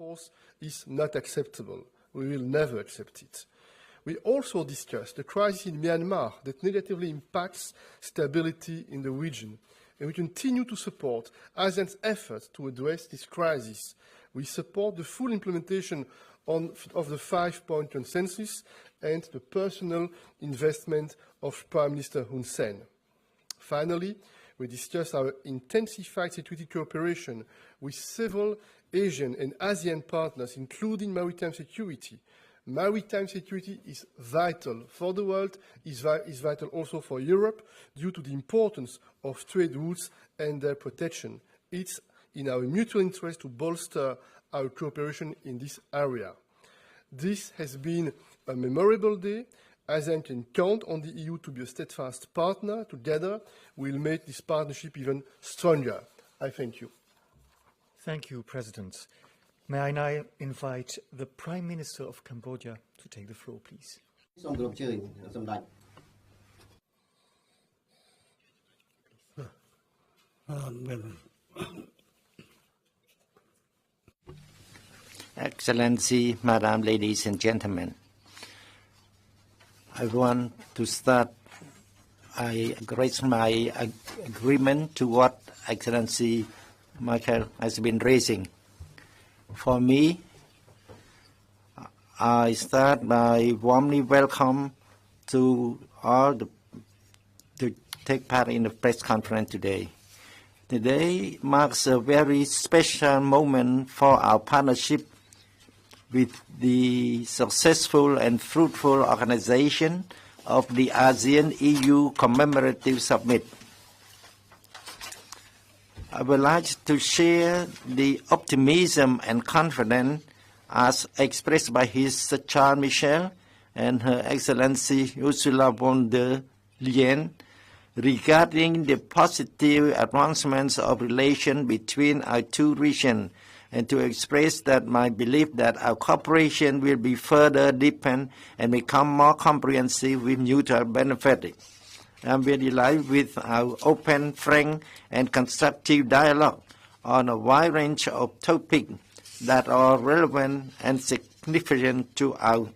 force is not acceptable. We will never accept it. We also discussed the crisis in Myanmar that negatively impacts stability in the region, and we continue to support ASEAN's efforts to address this crisis. We support the full implementation of the 5-point consensus and the personal investment of Prime Minister Hun Sen. Finally, we discussed our intensified security cooperation with several Asian and ASEAN partners, including maritime security. Maritime security is vital for the world, is vital also for Europe, due to the importance of trade routes and their protection. It's in our mutual interest to bolster our cooperation in this area. This has been a memorable day. ASEAN can count on the EU to be a steadfast partner. Together, we'll make this partnership even stronger. I thank you. Thank you, President. May I now invite the Prime Minister of Cambodia to take the floor, please. Excellency, Madam, ladies and gentlemen, I want to start. I raise my agreement to what Excellency Michael has been raising. For me, I start by warmly welcome to all to take part in the press conference today. Today marks a very special moment for our partnership with the successful and fruitful organization of the ASEAN-EU Commemorative Summit. I would like to share the optimism and confidence as expressed by His Charles Michel and Her Excellency Ursula von der Leyen regarding the positive advancements of relations between our two regions, and to express that my belief that our cooperation will be further deepened and become more comprehensive with mutual benefit. I am very delighted with our open, frank, and constructive dialogue on a wide range of topics that are relevant and significant to our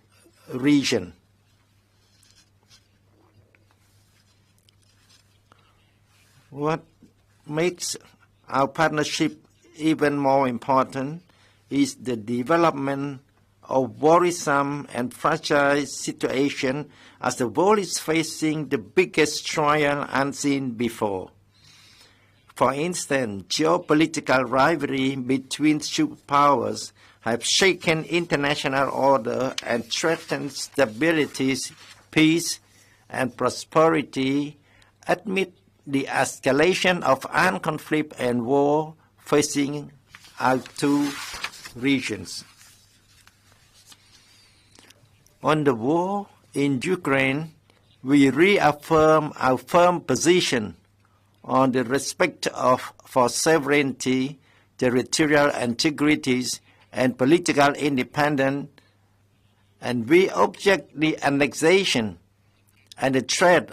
region. What makes our partnership even more important is the development of worrisome and fragile situation as the world is facing the biggest trial unseen before. For instance, geopolitical rivalry between superpowers have shaken international order and threatened stability, peace, and prosperity amid the escalation of armed conflict and war facing our two regions. On the war in Ukraine, we reaffirm our firm position on the respect for sovereignty, territorial integrity, and political independence, and we object the annexation and the threat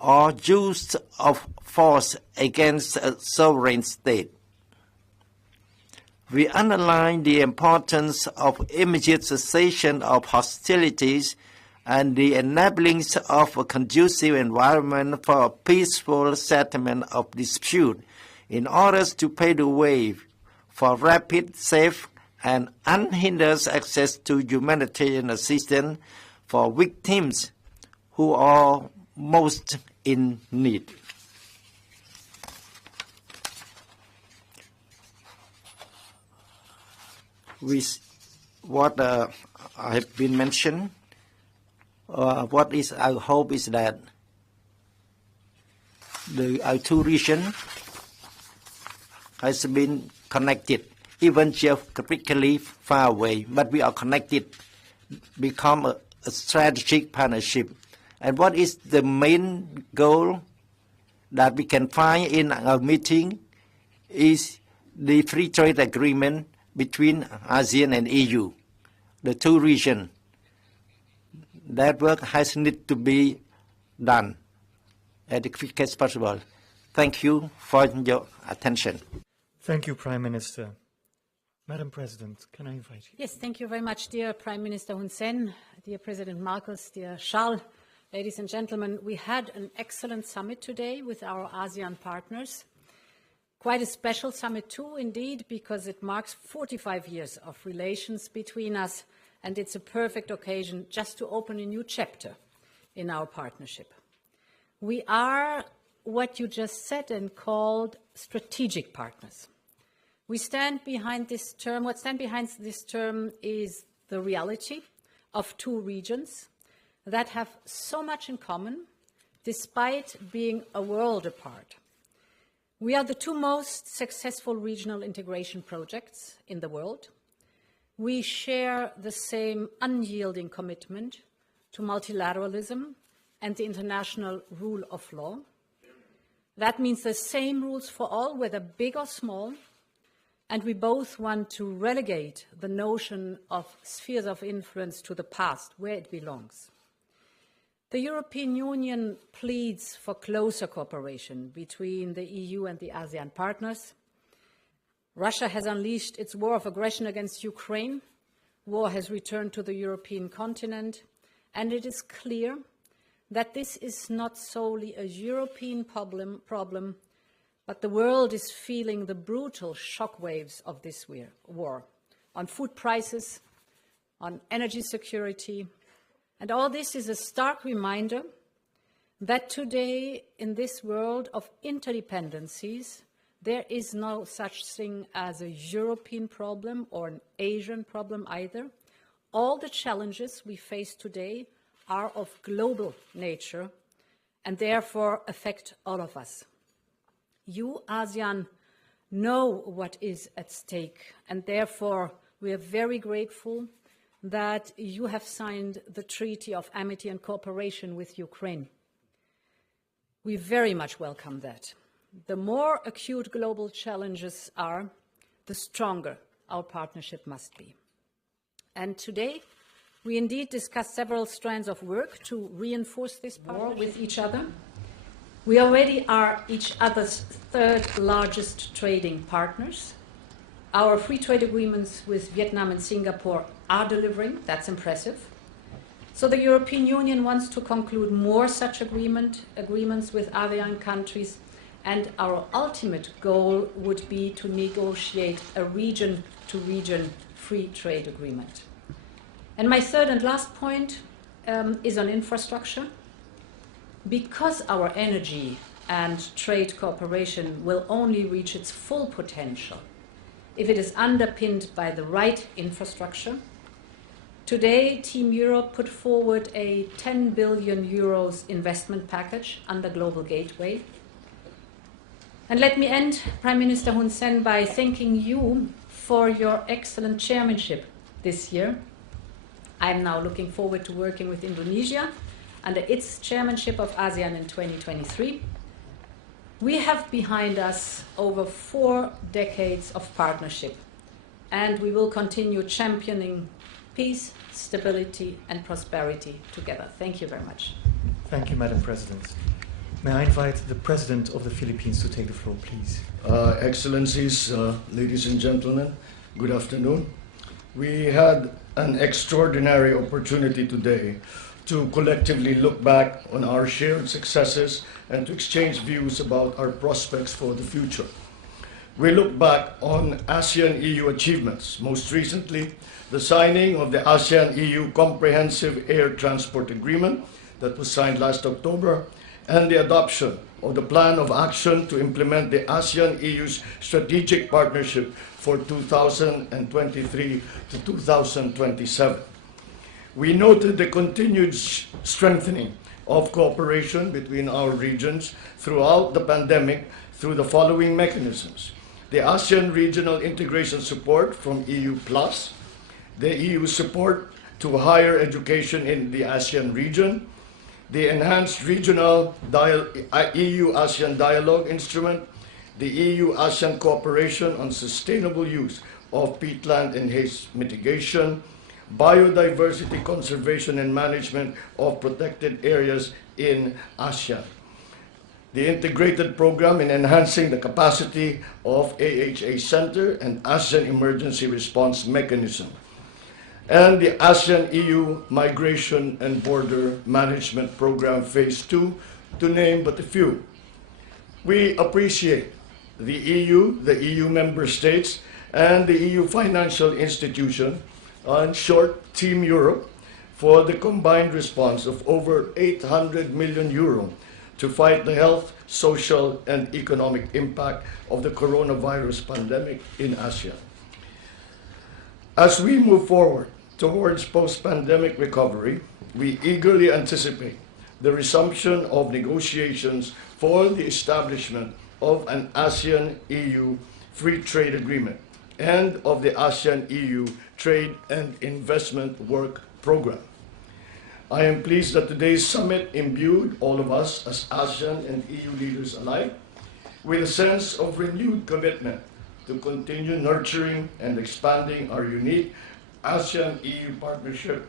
or use of force against a sovereign state. We underline the importance of immediate cessation of hostilities and the enabling of a conducive environment for a peaceful settlement of dispute in order to pave the way for rapid, safe, and unhindered access to humanitarian assistance for victims who are most in need. With what I have been mentioned, what is our hope is that our two regions has been connected, even geographically far away, but we are connected, become a strategic partnership. And what is the main goal that we can find in our meeting is the free trade agreement between ASEAN and EU, the two regions. That work has need to be done as quick as possible. Thank you for your attention. Thank you, Prime Minister. Madam President, can I invite you? Yes, thank you very much, dear Prime Minister Hun Sen, dear President Marcos, dear Charles, ladies and gentlemen. We had an excellent summit today with our ASEAN partners. Quite a special summit too, indeed, because it marks 45 years of relations between us, and it's a perfect occasion just to open a new chapter in our partnership. We are what you just said and called strategic partners. We stand behind this term. What stands behind this term is the reality of two regions that have so much in common, despite being a world apart. We are the two most successful regional integration projects in the world. We share the same unyielding commitment to multilateralism and the international rule of law. That means the same rules for all, whether big or small, and we both want to relegate the notion of spheres of influence to the past, where it belongs. The European Union pleads for closer cooperation between the EU and the ASEAN partners. Russia has unleashed its war of aggression against Ukraine. War has returned to the European continent, and it is clear that this is not solely a European problem, but the world is feeling the brutal shockwaves of this war on food prices, on energy security, and all this is a stark reminder that today in this world of interdependencies, there is no such thing as a European problem or an Asian problem either. All the challenges we face today are of global nature and therefore affect all of us. You, ASEAN, know what is at stake, and therefore we are very grateful that you have signed the Treaty of Amity and Cooperation with Ukraine. We very much welcome that. The more acute global challenges are, the stronger our partnership must be. And today, we indeed discussed several strands of work to reinforce this partnership with each other. We already are each other's third largest trading partners. Our free trade agreements with Vietnam and Singapore are delivering. That's impressive. So the European Union wants to conclude more such agreements with ASEAN countries, and our ultimate goal would be to negotiate a region-to-region free trade agreement. And my third and last point is on infrastructure. Because our energy and trade cooperation will only reach its full potential if it is underpinned by the right infrastructure. Today, Team Europe put forward a 10 billion euros investment package under Global Gateway. And let me end, Prime Minister Hun Sen, by thanking you for your excellent chairmanship this year. I'm now looking forward to working with Indonesia under its chairmanship of ASEAN in 2023. We have behind us over 4 decades of partnership, and we will continue championing peace, stability, and prosperity together. Thank you very much. Thank you, Madam President. May I invite the President of the Philippines to take the floor, please? Excellencies, ladies and gentlemen, good afternoon. We had an extraordinary opportunity today to collectively look back on our shared successes and to exchange views about our prospects for the future. We look back on ASEAN-EU achievements, most recently the signing of the ASEAN-EU Comprehensive Air Transport Agreement that was signed last October, and the adoption of the Plan of Action to implement the ASEAN-EU's Strategic Partnership for 2023 to 2027. We noted the continued strengthening of cooperation between our regions throughout the pandemic through the following mechanisms: the ASEAN Regional Integration Support from EU+, the EU support to higher education in the ASEAN region, the Enhanced Regional EU-ASEAN Dialogue Instrument, the EU-ASEAN Cooperation on Sustainable Use of Peatland and Haze Mitigation, Biodiversity Conservation and Management of Protected Areas in ASEAN. the integrated program in enhancing the capacity of AHA Center and ASEAN Emergency Response Mechanism, and the ASEAN-EU Migration and Border Management Program Phase 2, to name but a few. We appreciate the EU member states, and the EU financial institution, in short, Team Europe, for the combined response of over 800 million euro to fight the health, social, and economic impact of the coronavirus pandemic in ASEAN. As we move forward towards post-pandemic recovery, we eagerly anticipate the resumption of negotiations for the establishment of an ASEAN-EU Free Trade Agreement and of the ASEAN-EU Trade and Investment Work Program. I am pleased that today's summit imbued all of us as ASEAN and EU leaders alike with a sense of renewed commitment to continue nurturing and expanding our unique ASEAN-EU partnership,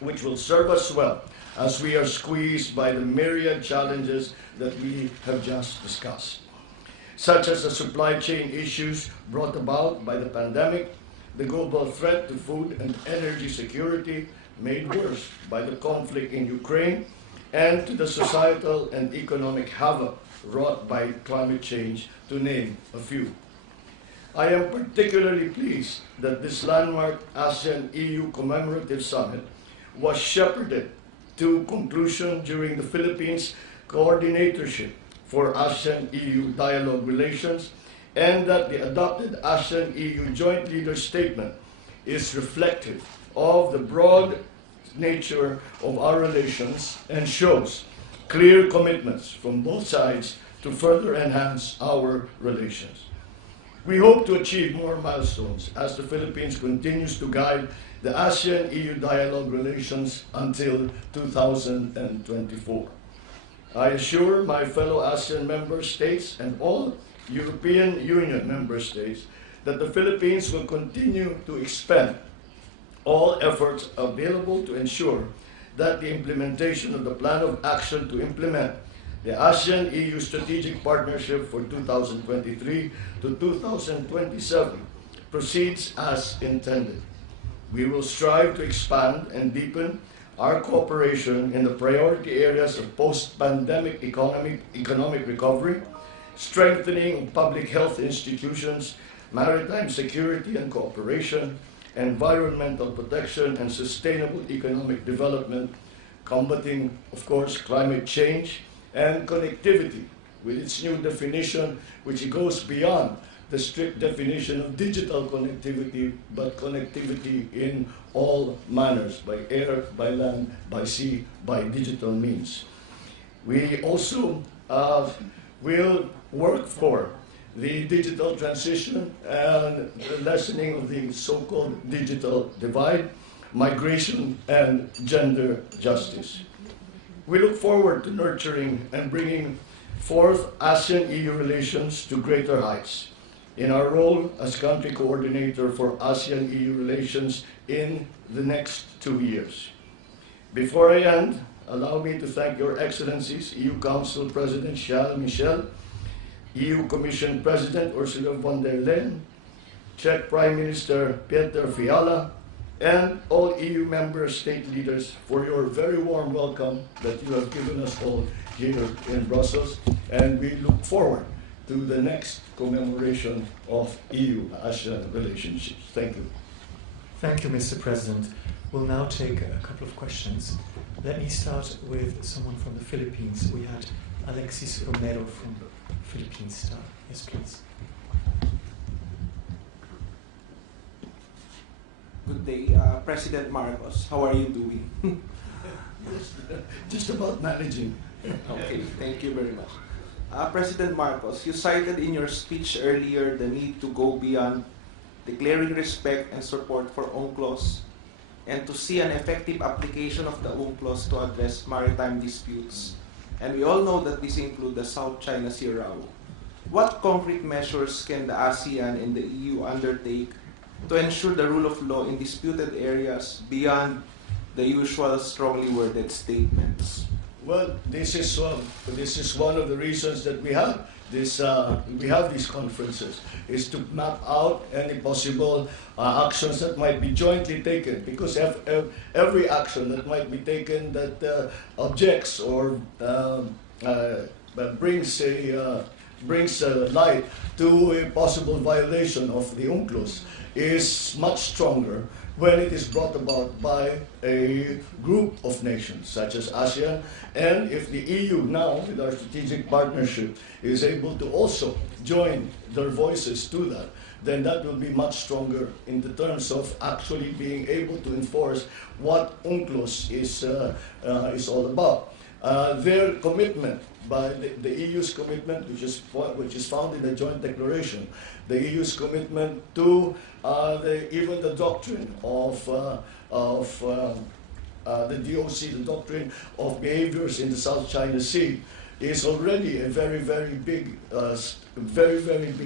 which will serve us well as we are squeezed by the myriad challenges that we have just discussed, such as the supply chain issues brought about by the pandemic, the global threat to food and energy security made worse by the conflict in Ukraine, and to the societal and economic havoc wrought by climate change, to name a few. I am particularly pleased that this landmark ASEAN-EU Commemorative Summit was shepherded to conclusion during the Philippines coordinatorship for ASEAN-EU dialogue relations, and that the adopted ASEAN-EU Joint Leaders Statement is reflective of the broad nature of our relations and shows clear commitments from both sides to further enhance our relations. We hope to achieve more milestones as the Philippines continues to guide the ASEAN-EU dialogue relations until 2024. I assure my fellow ASEAN member states and all European Union member states that the Philippines will continue to expend all efforts available to ensure that the implementation of the plan of action to implement the ASEAN-EU Strategic Partnership for 2023 to 2027 proceeds as intended. We will strive to expand and deepen our cooperation in the priority areas of post-pandemic economic recovery, strengthening public health institutions, maritime security and cooperation, environmental protection and sustainable economic development, combating, of course, climate change, and connectivity with its new definition, which goes beyond the strict definition of digital connectivity, but connectivity in all manners, by air, by land, by sea, by digital means. We also will work for the digital transition and the lessening of the so-called digital divide, migration, and gender justice. We look forward to nurturing and bringing forth ASEAN-EU relations to greater heights in our role as country coordinator for ASEAN-EU relations in the next 2 years. Before I end, allow me to thank Your Excellencies, EU Council President Charles Michel, EU Commission President Ursula von der Leyen, Czech Prime Minister Peter Fiala, and all EU member state leaders for your very warm welcome that you have given us all here in Brussels, and we look forward to the next commemoration of EU-ASEAN relationships. Thank you. Thank you, Mr. President. We'll now take a couple of questions. Let me start with someone from the Philippines. We had Alexis Romero from Philippines. Yes, please. Good day, President Marcos. How are you doing? Just about managing. Okay, thank you very much. President Marcos, you cited in your speech earlier the need to go beyond declaring respect and support for UNCLOS and to see an effective application of the UNCLOS to address maritime disputes. And we all know that this includes the South China Sea route. What concrete measures can the ASEAN and the EU undertake to ensure the rule of law in disputed areas beyond the usual strongly worded statements? Well, this is one of the reasons that we have these conferences, is to map out any possible actions that might be jointly taken, because every action that might be taken that objects or brings light to a possible violation of the UNCLOS is much stronger when it is brought about by a group of nations such as ASEAN, and if the EU now, with our strategic partnership, is able to also join their voices to that, then that will be much stronger in the terms of actually being able to enforce what UNCLOS is all about. Their commitment, by the EU's commitment, which is found in the joint declaration, the EU's commitment to even the doctrine of the DOC, the doctrine of behaviors in the South China Sea, is already a very, very big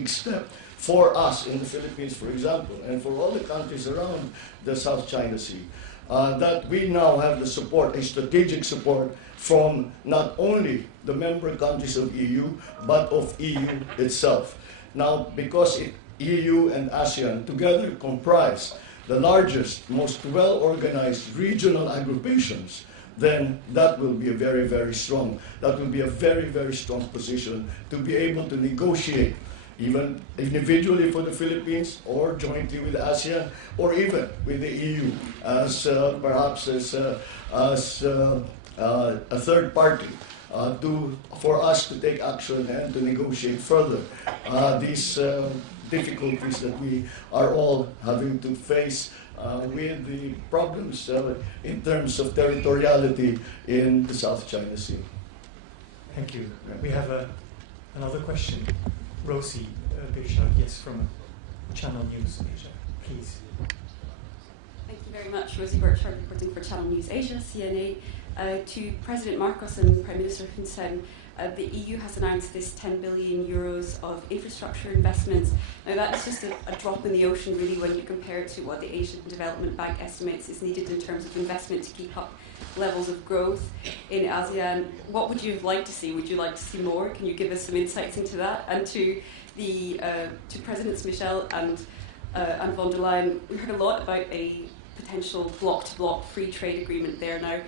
step for us in the Philippines, for example, and for all the countries around the South China Sea. That we now have the support, a strategic support, from not only the member countries of EU, but of EU itself. Now, because EU and ASEAN together comprise the largest, most well-organized regional aggregations, then that will be a very, very strong position to be able to negotiate, even individually for the Philippines, or jointly with ASEAN, or even with the EU, as perhaps as a third party, for us to take action and to negotiate further these difficulties that we are all having to face with the problems in terms of territoriality in the South China Sea. Thank you. We have another question. Rosie Birchard, yes, from Channel News Asia. Please. Thank you very much. Rosie Birchard reporting for Channel News Asia, CNA. To President Marcos and Prime Minister Hun Sen, the EU has announced this 10 billion euros of infrastructure investments. Now that's just a drop in the ocean really when you compare it to what the Asian Development Bank estimates is needed in terms of investment to keep up levels of growth in ASEAN. What would you like to see? Would you like to see more? Can you give us some insights into that? And to Presidents Michel and von der Leyen, we heard a lot about a potential block-to-block free trade agreement there now.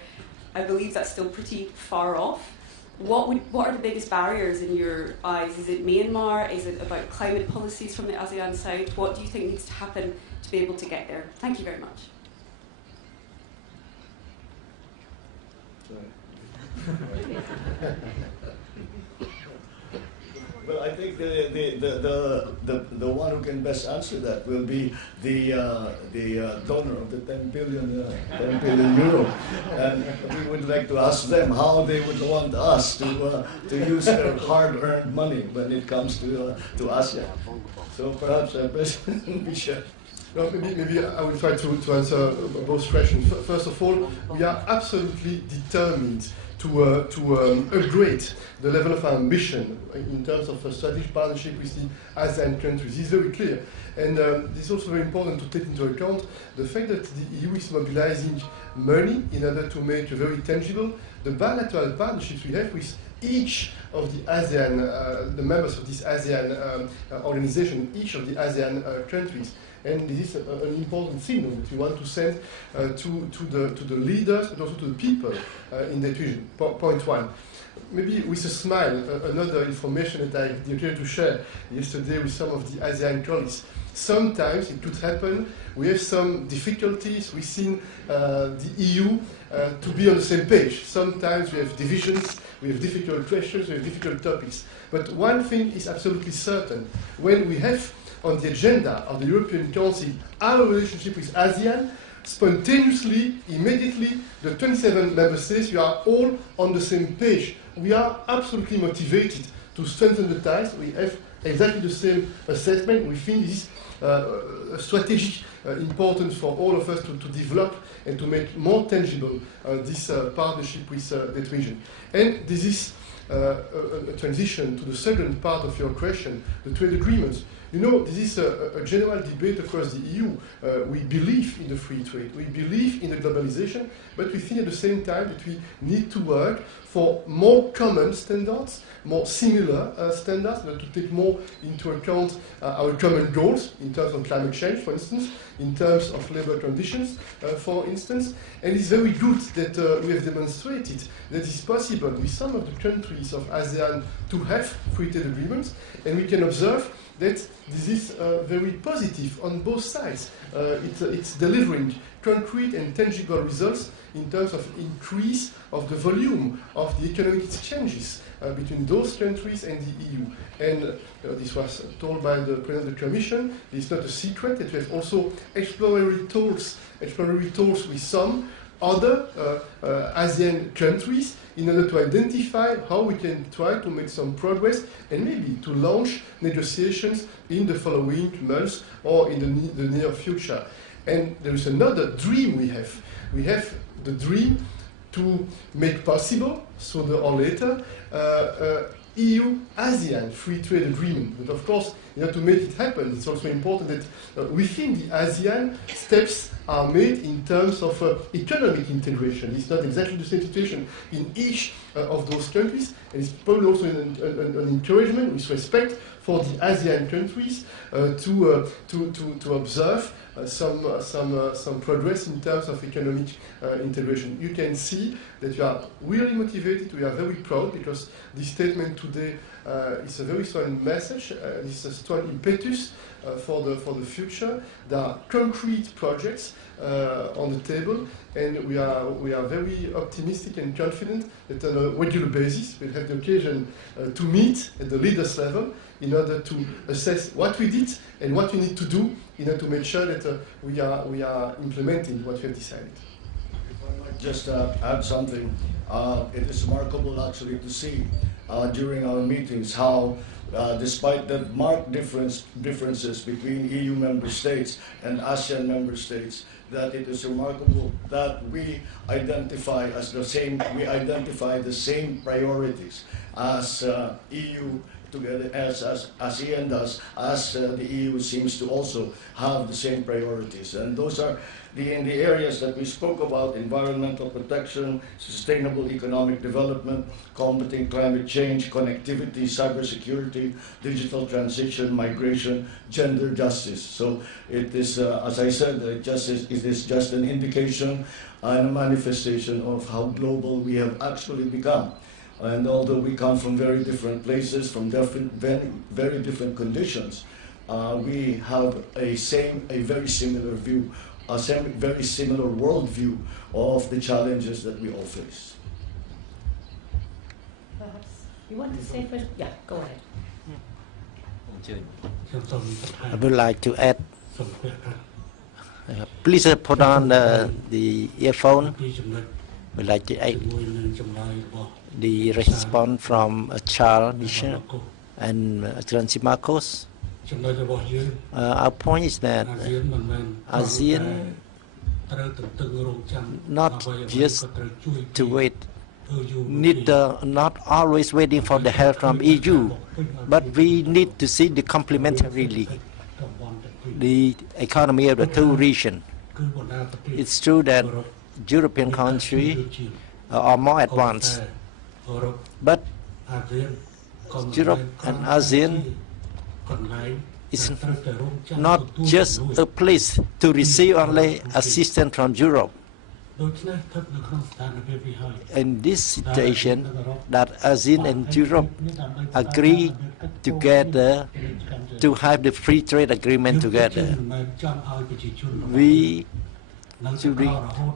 I believe that's still pretty far off. What are the biggest barriers in your eyes? Is it Myanmar? Is it about climate policies from the ASEAN side? What do you think needs to happen to be able to get there? Thank you very much. Well, I think the one who can best answer that will be the donor of the 10 billion euro, and we would like to ask them how they would want us to use their hard-earned money when it comes to ASEAN. So perhaps President Michel. Well, maybe I will try to answer both questions. First of all, we are absolutely determined to upgrade the level of ambition in terms of a strategic partnership with the ASEAN countries. This is very clear. And this is also very important to take into account the fact that the EU is mobilizing money in order to make very tangible the bilateral partnerships we have with each of the ASEAN, the members of this ASEAN organization, each of the ASEAN countries. And this is an important signal that we want to send to the leaders, but also to the people in that region. Point one. Maybe with a smile, another information that I had the occasion to share yesterday with some of the ASEAN colleagues. Sometimes it could happen, we have some difficulties within the EU to be on the same page. Sometimes we have divisions, we have difficult questions, we have difficult topics. But one thing is absolutely certain. When we have on the agenda of the European Council our relationship with ASEAN, spontaneously, immediately, the 27 member states, we are all on the same page. We are absolutely motivated to strengthen the ties. We have exactly the same assessment. We think this is strategic importance for all of us to develop and to make more tangible this partnership with that region. And this is a transition to the second part of your question, the trade agreements. You know, this is a general debate across the EU. We believe in the free trade, we believe in the globalization, but we think at the same time that we need to work for more common standards, more similar standards, to take more into account our common goals in terms of climate change, for instance, in terms of labor conditions, for instance. And it's very good that we have demonstrated that it's possible with some of the countries of ASEAN to have free trade agreements, and we can observe that this is very positive on both sides. It's delivering concrete and tangible results in terms of increase of the volume of the economic exchanges between those countries and the EU. And this was told by the President of the Commission. It's not a secret that we have also exploratory talks with some other ASEAN countries in order to identify how we can try to make some progress and maybe to launch negotiations in the following months or in the near future. And there is another dream we have. We have the dream to make possible, sooner or later, EU-ASEAN free trade agreement. But of course, in order to make it happen, it's also important that within the ASEAN, steps are made in terms of economic integration. It's not exactly the same situation in each of those countries, and it's probably also an encouragement with respect for the ASEAN countries to observe some progress in terms of economic integration. You can see that we are really motivated. We are very proud because this statement today is a very strong message. It's a strong impetus for the future. There are concrete projects on the table, and we are very optimistic and confident that on a regular basis we'll have the occasion to meet at the leaders level in order to assess what we did and what we need to do in order to make sure that we are implementing what we have decided. If I might just add something, it is remarkable actually to see during our meetings how despite the marked differences between EU member states and ASEAN member states, that it is remarkable that we identify the same priorities as EU together as ASEAN does, as the EU seems to also have the same priorities. And those are in the areas that we spoke about: environmental protection, sustainable economic development, combating climate change, connectivity, cybersecurity, digital transition, migration, gender justice. So it is, as I said, it is just an indication and a manifestation of how global we have actually become. And although we come from very different places, from very different conditions, we have a very similar view, very similar worldview of the challenges that we all face. Perhaps you want to say first? Yeah, go ahead. I would like to add. Please put on the earphone. We'd like to add the response from Charles Michel and Excellency Marcos. Our point is that ASEAN not just to wait, not always waiting for the help from EU, but we need to see the complementarily the economy of the two regions. It's true that European countries are more advanced, but Europe and ASEAN is not just a place to receive only assistance from Europe. In this situation, that ASEAN and Europe agree together to have the free trade agreement together. We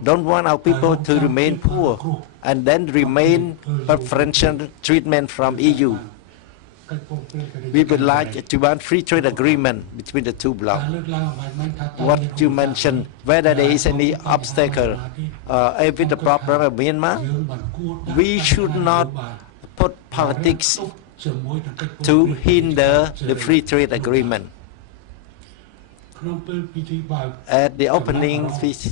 don't want our people to remain poor and then remain preferential treatment from EU. We would like to want free trade agreement between the two blocs. What you mentioned, whether there is any obstacle with the problem of Myanmar, we should not put politics to hinder the free trade agreement. At the opening speech,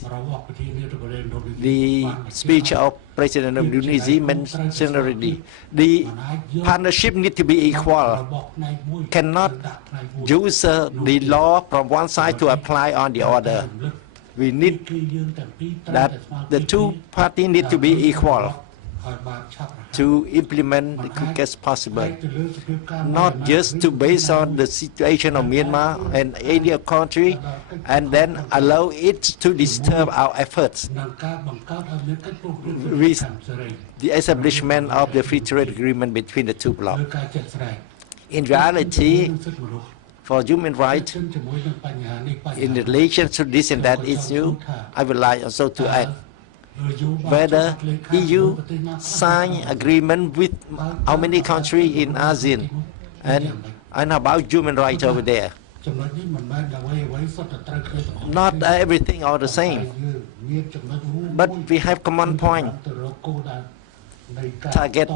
the speech of President of Indonesia mentioned already, the partnership need to be equal. Cannot use the law from one side to apply on the other. We need that the two parties need to be equal to implement the quickest possible, not just to base on the situation of Myanmar and any country and then allow it to disturb our efforts with the establishment of the free trade agreement between the two blocs. In reality, for human rights, in relation to this and that issue, I would like also to add whether EU sign agreement with how many countries in ASEAN and about human rights over there. Not everything are the same, but we have common point. Target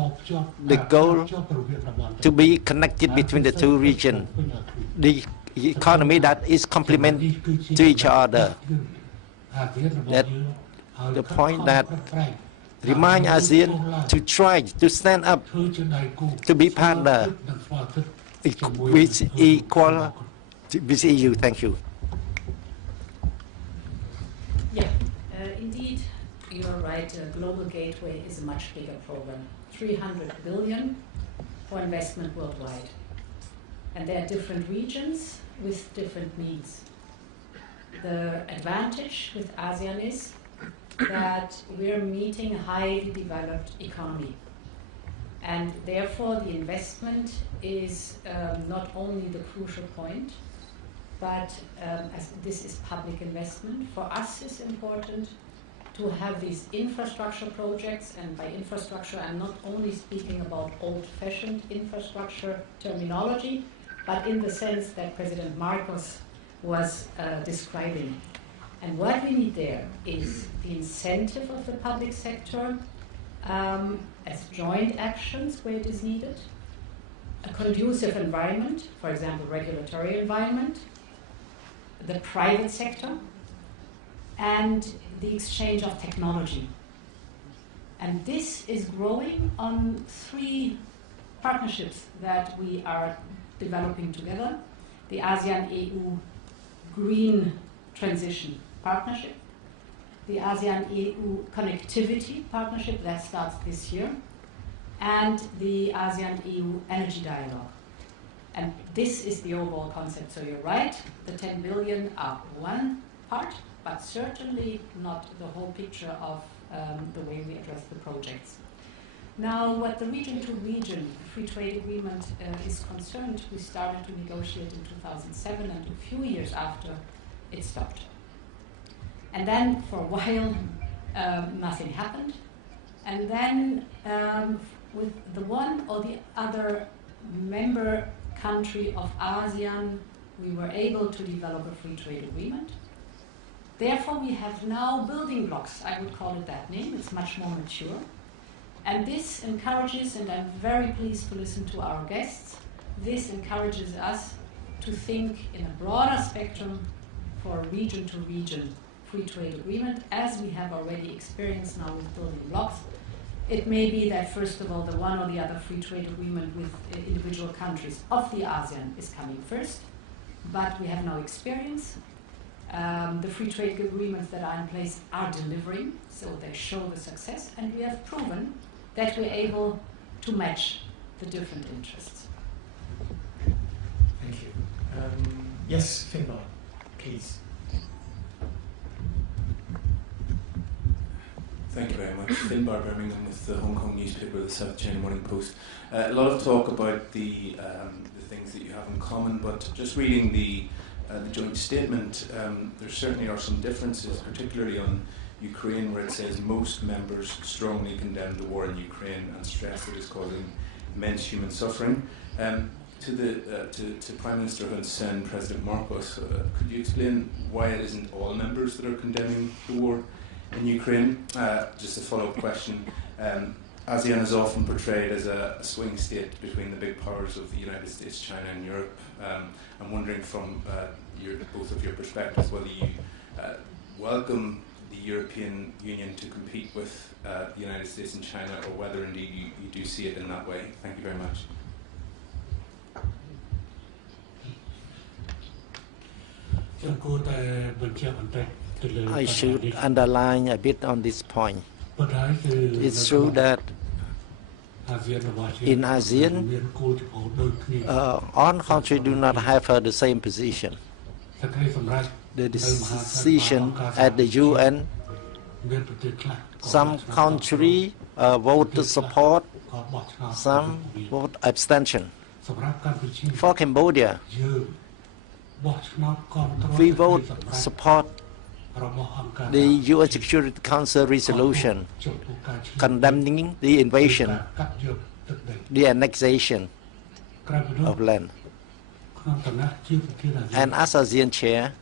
the goal to be connected between the two regions, the economy that is complement to each other. That the point that remind ASEAN to try to stand up to be partner with equal with EU. Thank you. Yeah, indeed, you are right. Global Gateway is a much bigger program. 300 billion for investment worldwide. And there are different regions with different needs. The advantage with ASEAN is that we're meeting a highly developed economy. And therefore the investment is not only the crucial point, but as this is public investment, for us it's important to have these infrastructure projects, and by infrastructure I'm not only speaking about old-fashioned infrastructure terminology, but in the sense that President Marcos was describing. And what we need there is the incentive of the public sector as joint actions where it is needed, a conducive environment, for example, regulatory environment, the private sector, and the exchange of technology. And this is growing on 3 partnerships that we are developing together. The ASEAN-EU Green Transition Partnership, the ASEAN-EU Connectivity Partnership that starts this year, and the ASEAN-EU Energy Dialogue. And this is the overall concept. So you're right, the 10 billion are one part, but certainly not the whole picture of the way we address the projects. Now, what the region-to-region free trade agreement is concerned, we started to negotiate in 2007, and a few years after, it stopped. And then, for a while, nothing happened. And then, with the one or the other member country of ASEAN, we were able to develop a free trade agreement. Therefore, we have now building blocks. I would call it that name. It's much more mature. And this encourages, and I'm very pleased to listen to our guests, this encourages us to think in a broader spectrum for a region-to-region free trade agreement, as we have already experienced now with building blocks. It may be that, first of all, the one or the other free trade agreement with individual countries of the ASEAN is coming first, but we have no experience. The free trade agreements that are in place are delivering, so they show the success, and we have proven that we're able to match the different interests. Thank you. Yes, Finbar, please. Thank you very much. Finbar Birmingham with the Hong Kong newspaper, the South China Morning Post. A lot of talk about the things that you have in common, but just reading the joint statement, there certainly are some differences, particularly on Ukraine, where it says most members strongly condemn the war in Ukraine and stress that it's causing immense human suffering. To Prime Minister Hun Sen, President Marcos, could you explain why it isn't all members that are condemning the war in Ukraine? Just a follow-up question. ASEAN is often portrayed as a swing state between the big powers of the United States, China and Europe. I'm wondering from both of your perspectives whether you welcome the European Union to compete with the United States and China, or whether indeed you do see it in that way. Thank you very much. I should underline a bit on this point. It's true that in ASEAN, all countries do not have the same position. The decision at the UN, some countries vote to support, some vote abstention. For Cambodia, we vote support the UN Security Council resolution condemning the invasion, the annexation of land. And as ASEAN chair,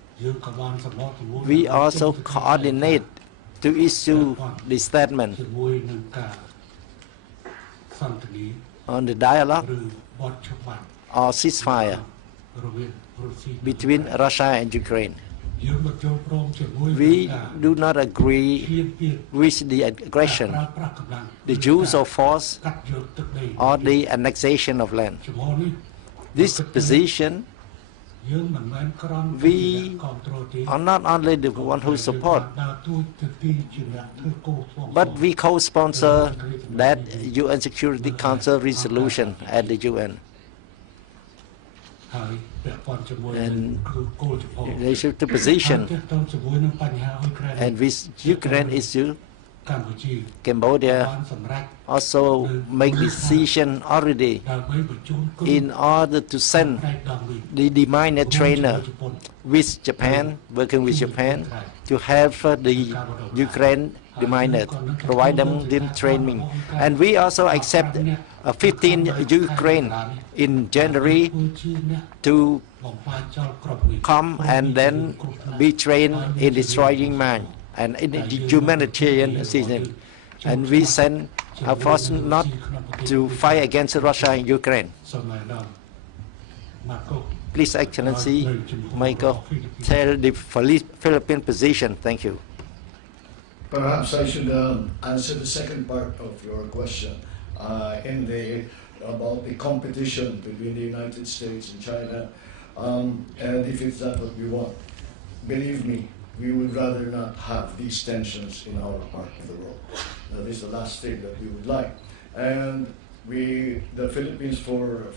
we also coordinate to issue the statement on the dialogue or ceasefire between Russia and Ukraine. We do not agree with the aggression, the use of force, or the annexation of land. This position, we are not only the one who support, but we co-sponsor that UN Security Council resolution at the UN. And they should the position. And with Ukraine issue, Cambodia also make decision already in order to send the deminer trainer with Japan, working with Japan, to have the Ukraine deminer, provide them training. And we also accept 15 Ukraine in January to come and then be trained in destroying mine and in the humanitarian assistance. And we send our force not to fight against Russia and Ukraine. Please, Excellency, Michael, tell the Philippine position. Thank you. Perhaps I should answer the second part of your question about the competition between the United States and China, and if it's not what we want. Believe me, we would rather not have these tensions in our part of the world. That is the last thing that we would like. And the Philippines, for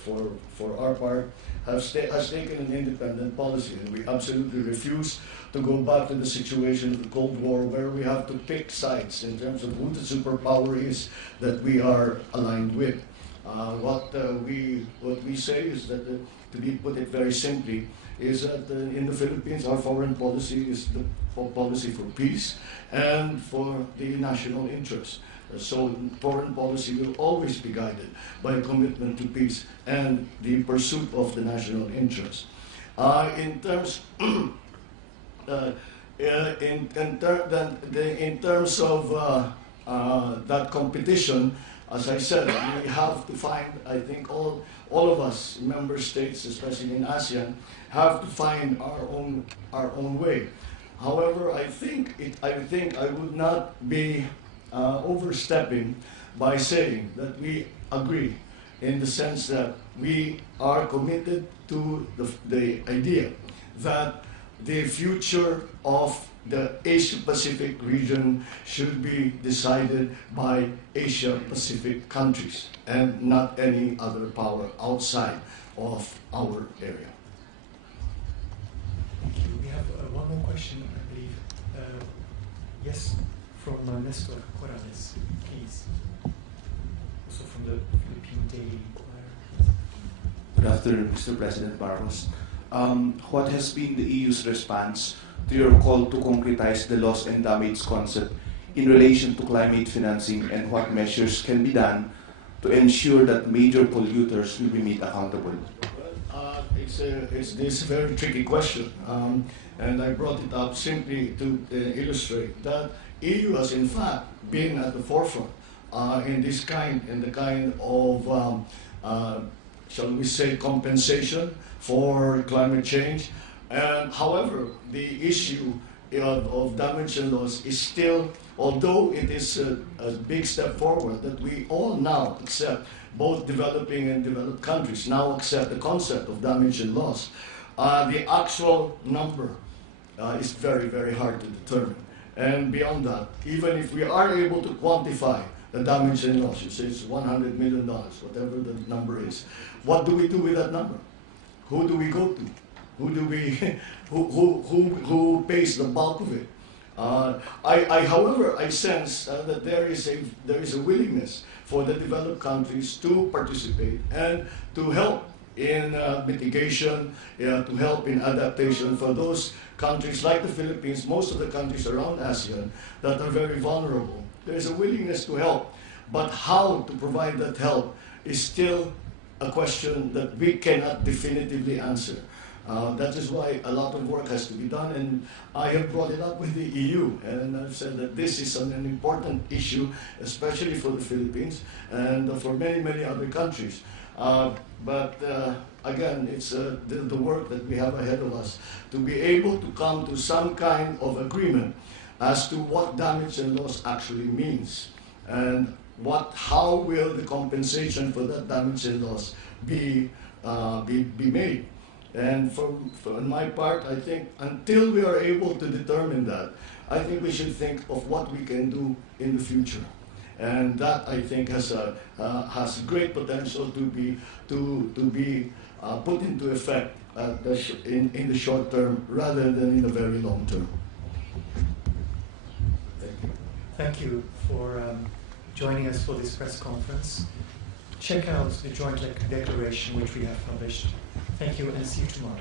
our part, has taken an independent policy, and we absolutely refuse to go back to the situation of the Cold War, where we have to pick sides in terms of who the superpower is that we are aligned with. What we say is that, to put it very simply, is that in the Philippines, our foreign policy is the policy for peace and for the national interest. So foreign policy will always be guided by a commitment to peace and the pursuit of the national interest. In terms of that competition, as I said, we have to find, I think all of us, member states, especially in ASEAN, have to find our own way. However, I think I would not be overstepping by saying that we agree, in the sense that we are committed to the idea that the future of the Asia-Pacific region should be decided by Asia-Pacific countries and not any other power outside of our area. Thank you. We have one more question, I believe. Yes, from Nestor Corrales, please. Also from the Philippine Daily Wire. Good afternoon, Mr. President Marcos. What has been the EU's response to your call to concretize the loss and damage concept in relation to climate financing, and what measures can be done to ensure that major polluters will be made accountable? It's this very tricky question, and I brought it up simply to illustrate that EU has in fact been at the forefront in the kind of shall we say, compensation for climate change. However, the issue of damage and loss is still, although it is a big step forward, that we all now accept, both developing and developed countries now accept the concept of damage and loss. The actual number is very, very hard to determine. And beyond that, even if we are able to quantify the damage and loss, you say it's $100 million, whatever the number is, what do we do with that number? Who do we go to? Who do we, who pays the bulk of it? However, I sense that there is a willingness for the developed countries to participate and to help in mitigation, to help in adaptation for those countries like the Philippines, most of the countries around ASEAN that are very vulnerable. There is a willingness to help, but how to provide that help is still a question that we cannot definitively answer. That is why a lot of work has to be done, and I have brought it up with the EU, and I've said that this is an important issue, especially for the Philippines and for many, many other countries. But again, it's the work that we have ahead of us to be able to come to some kind of agreement as to what damage and loss actually means, and how will the compensation for that damage and loss be made. And for my part, I think until we are able to determine that, I think we should think of what we can do in the future. And that, I think, has great potential to be put into effect in the short term rather than in the very long term. Thank you. Thank you for joining us for this press conference. Check out the joint declaration which we have published. Thank you, and see you tomorrow.